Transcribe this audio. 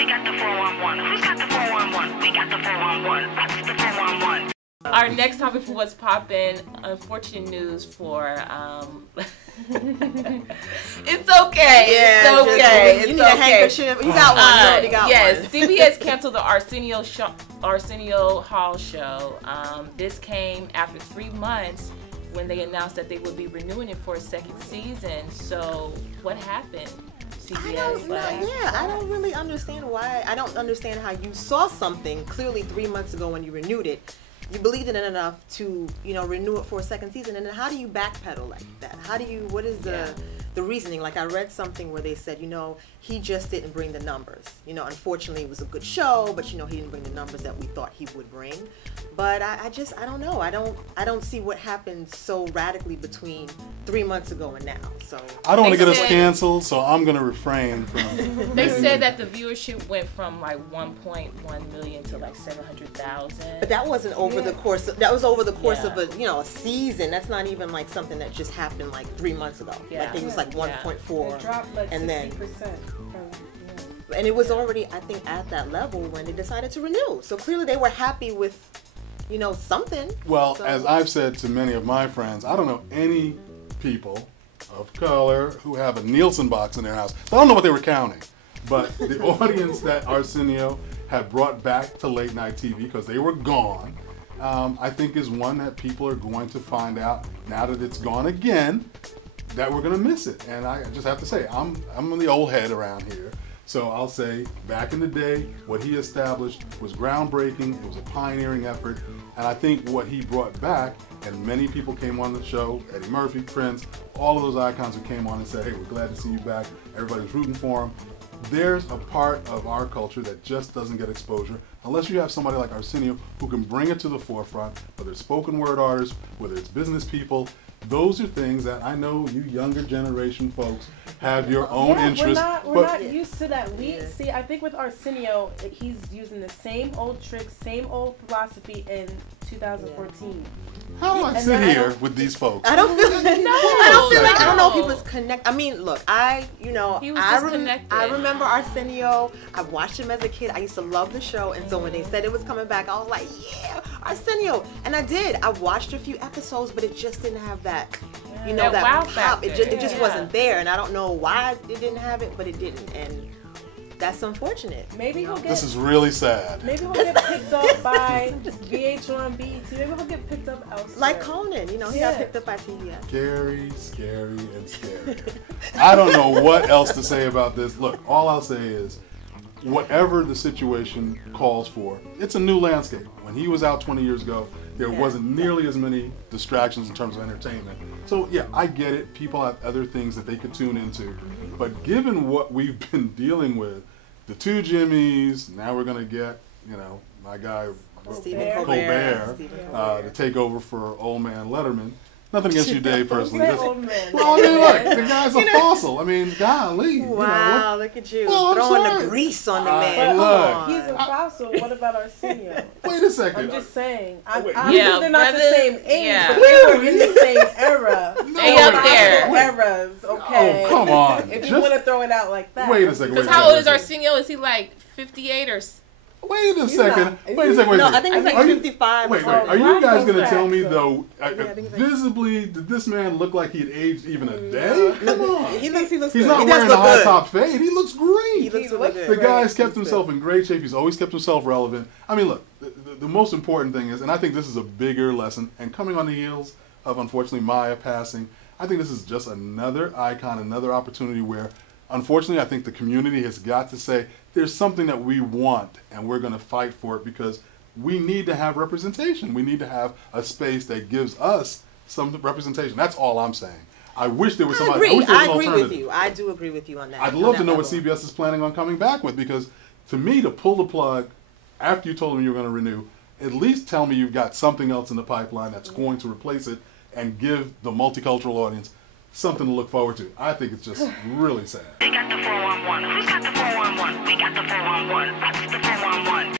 They got the 411. Who's got the 411? We got the 411. What's the 411? Our next topic for What's Poppin', unfortunate news for, it's okay. Yeah, it's okay. You It's need a okay. handkerchief. You got one. You already got yes, one. CBS canceled the Arsenio Hall Show. This came after 3 months when they announced that they would be renewing it for a second season. So what happened? CBS, I don't really understand why. I don't understand how you saw something clearly 3 months ago when you renewed it. You believed in it enough to, renew it for a second season, and then how do you backpedal like that? What is the reasoning? Like, I read something where they said, he just didn't bring the numbers. Unfortunately, it was a good show, but he didn't bring the numbers that we thought he would bring. But I don't know. I don't see what happened so radically between 3 months ago and now. So I don't want to get us canceled, so I'm going to refrain from. They said that the viewership went from like 1.1 million to like 700,000. But that wasn't over the course. That was over the course of a season. That's not even like something that just happened like 3 months ago. Yeah. Like it was like 1.4, it dropped like and 60%. And it was already, I think, at that level when they decided to renew. So clearly they were happy with, something. Well, so. As I've said to many of my friends, I don't know any people of color who have a Nielsen box in their house. So I don't know what they were counting. But the audience that Arsenio had brought back to late night TV, because they were gone, I think is one that people are going to find out now that it's gone again, that we're going to miss it. And I just have to say, I'm the old head around here. So I'll say, back in the day, what he established was groundbreaking. It was a pioneering effort. And I think what he brought back, and many people came on the show, Eddie Murphy, Prince, all of those icons who came on and said, hey, we're glad to see you back. Everybody's rooting for him. There's a part of our culture that just doesn't get exposure unless you have somebody like Arsenio who can bring it to the forefront, whether it's spoken word artists, whether it's business people. Those are things that I know you younger generation folks have your own interest. We're not used to that. See, I think with Arsenio, he's using the same old tricks, same old philosophy in 2014. How do I sit here with these folks? I don't feel like I don't know if he was connected. I mean, look, He was disconnected. I remember Arsenio. I watched him as a kid. I used to love the show, and so when they said it was coming back, I was like, yeah, Arsenio. And I did. I watched a few episodes, but it just didn't have that, that wow pop. factor. It just wasn't there, and I don't know why it didn't have it, but it didn't, and that's unfortunate. Maybe he'll get. This is really sad. Maybe he'll get picked up by VH1, BET. Maybe he'll get picked up elsewhere. Like Conan, he got picked up by CBS. Scary, and scary. I don't know what else to say about this. Look, all I'll say is, whatever the situation calls for, it's a new landscape. When he was out 20 years ago, there wasn't nearly as many distractions in terms of entertainment. So yeah, I get it. People have other things that they could tune into. But given what we've been dealing with, the two Jimmys, now we're going to get, my guy Stephen Colbert to take over for old man Letterman. Nothing against you, Dave, personally. Old man. Well, I mean, look, the guy's a fossil. I mean, golly. Wow, look at you. Well, throwing the grease on the man. Look. He's a fossil. What about Arsenio? Wait a second. I'm just saying. I'm Yeah, they're not the same age, yeah. but they were in the same era. They up there. Eras, okay? Oh, come on. If you want to throw it out like that. Wait a second. Because how old is Arsenio? Is he like 58 or? Wait a second. No, I think he's like 55. Wait. or Are something. you guys going to tell me, so. though, I think it's like- visibly, did this man look like he'd aged even a day? Come on. He looks He's good. not He does wearing a look high good. top fade. He looks great. He looks really looks good. The great. guy's kept himself in great shape. He's always kept himself relevant. I mean, look, the most important thing is, and I think this is a bigger lesson, and coming on the heels of, unfortunately, Maya passing, I think this is just another icon, another opportunity where, unfortunately, I think the community has got to say, there's something that we want, and we're going to fight for it because we need to have representation. We need to have a space that gives us some representation. That's all I'm saying. I wish there was somebody. I agree. wish there was an I agree with alternative. you. I do agree with you on that. I'd on love that to know what level. CBS is planning on coming back with, because to me, to pull the plug after you told them you were going to renew, at least tell me you've got something else in the pipeline that's going to replace it and give the multicultural audience something to look forward to. I think it's just really sad. They got the 411. Who's got the 411? We got the 411. What's the 411?